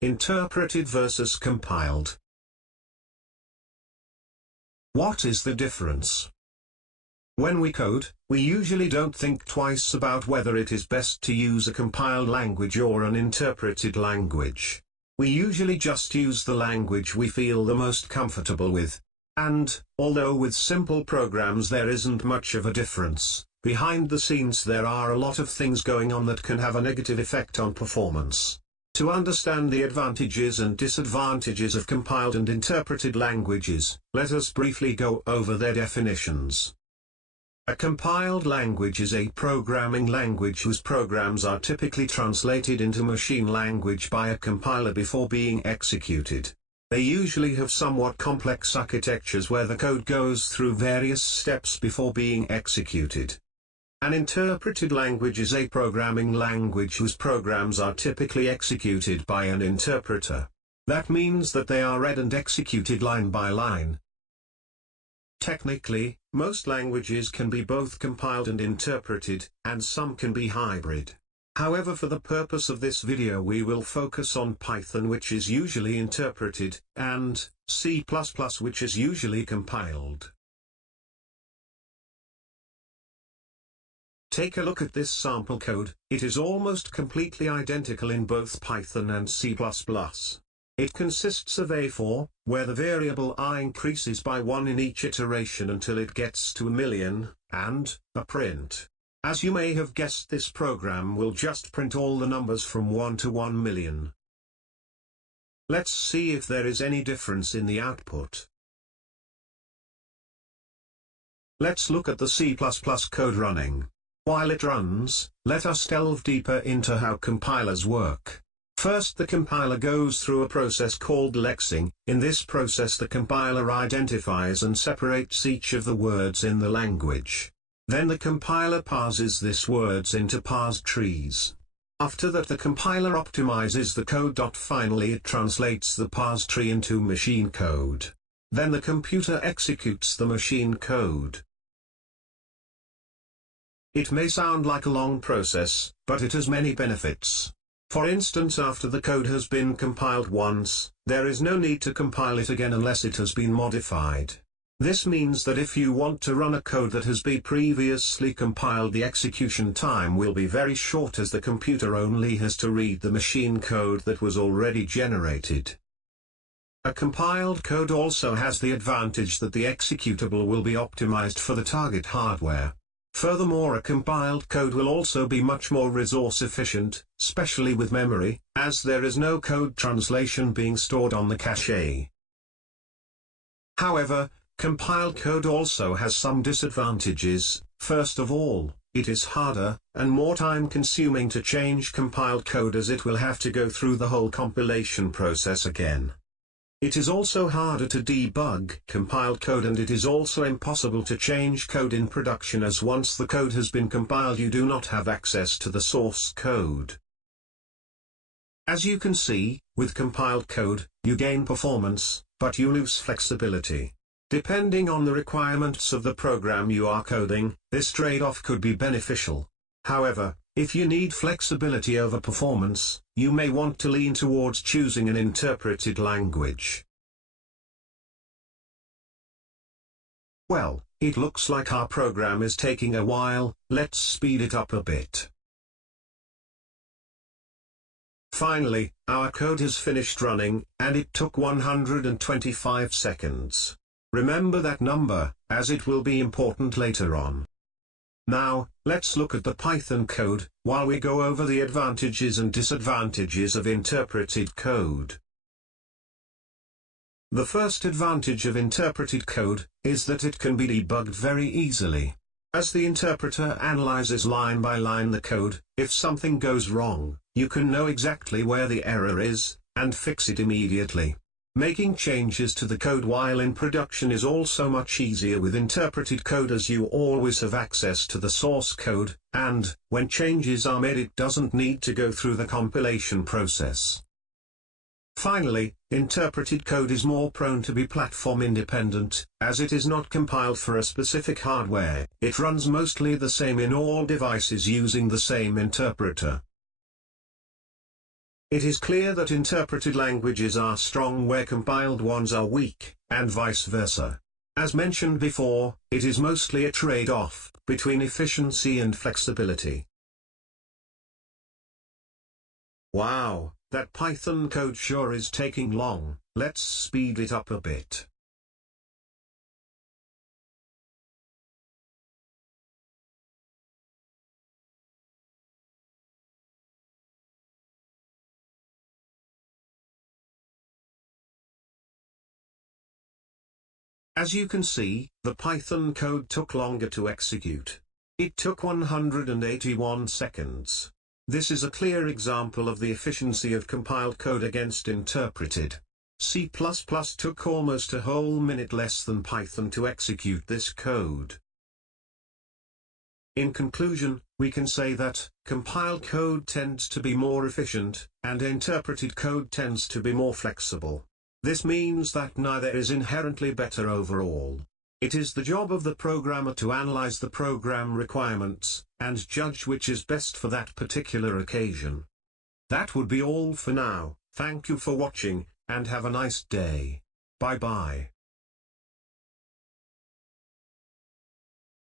Interpreted versus compiled. What is the difference? When we code, we usually don't think twice about whether it is best to use a compiled language or an interpreted language. We usually just use the language we feel the most comfortable with. And, although with simple programs there isn't much of a difference, behind the scenes there are a lot of things going on that can have a negative effect on performance. To understand the advantages and disadvantages of compiled and interpreted languages, let us briefly go over their definitions. A compiled language is a programming language whose programs are typically translated into machine language by a compiler before being executed. They usually have somewhat complex architectures where the code goes through various steps before being executed. An interpreted language is a programming language whose programs are typically executed by an interpreter. That means that they are read and executed line by line. Technically, most languages can be both compiled and interpreted, and some can be hybrid. However, for the purpose of this video we will focus on Python, which is usually interpreted, and C++, which is usually compiled. Take a look at this sample code. It is almost completely identical in both Python and C++. It consists of a for, where the variable I increases by 1 in each iteration until it gets to 1,000,000, and a print. As you may have guessed, this program will just print all the numbers from 1 to 1,000,000. Let's see if there is any difference in the output. Let's look at the C++ code running. While it runs, let us delve deeper into how compilers work. First, the compiler goes through a process called lexing. In this process the compiler identifies and separates each of the words in the language. Then the compiler parses these words into parsed trees. After that the compiler optimizes the code. Finally it translates the parsed tree into machine code. Then the computer executes the machine code. It may sound like a long process, but it has many benefits. For instance, after the code has been compiled once, there is no need to compile it again unless it has been modified. This means that if you want to run a code that has been previously compiled, the execution time will be very short, as the computer only has to read the machine code that was already generated. A compiled code also has the advantage that the executable will be optimized for the target hardware. Furthermore, a compiled code will also be much more resource efficient, especially with memory, as there is no code translation being stored on the cache. However, compiled code also has some disadvantages. First of all, it is harder and more time-consuming to change compiled code, as it will have to go through the whole compilation process again. It is also harder to debug compiled code, and it is also impossible to change code in production, as once the code has been compiled you do not have access to the source code. As you can see, with compiled code, you gain performance, but you lose flexibility. Depending on the requirements of the program you are coding, this trade-off could be beneficial. However, if you need flexibility over performance, you may want to lean towards choosing an interpreted language. Well, it looks like our program is taking a while. Let's speed it up a bit. Finally, our code has finished running, and it took 125 seconds. Remember that number, as it will be important later on. Now, let's look at the Python code, while we go over the advantages and disadvantages of interpreted code. The first advantage of interpreted code is that it can be debugged very easily. As the interpreter analyzes line by line the code, if something goes wrong, you can know exactly where the error is, and fix it immediately. Making changes to the code while in production is also much easier with interpreted code, as you always have access to the source code, and, when changes are made, it doesn't need to go through the compilation process. Finally, interpreted code is more prone to be platform independent, as it is not compiled for a specific hardware. It runs mostly the same in all devices using the same interpreter. It is clear that interpreted languages are strong where compiled ones are weak, and vice versa. As mentioned before, it is mostly a trade-off between efficiency and flexibility. Wow, that Python code sure is taking long. Let's speed it up a bit. As you can see, the Python code took longer to execute. It took 181 seconds. This is a clear example of the efficiency of compiled code against interpreted. C++ took almost a whole minute less than Python to execute this code. In conclusion, we can say that compiled code tends to be more efficient, and interpreted code tends to be more flexible. This means that neither is inherently better overall. It is the job of the programmer to analyze the program requirements, and judge which is best for that particular occasion. That would be all for now. Thank you for watching, and have a nice day. Bye-bye.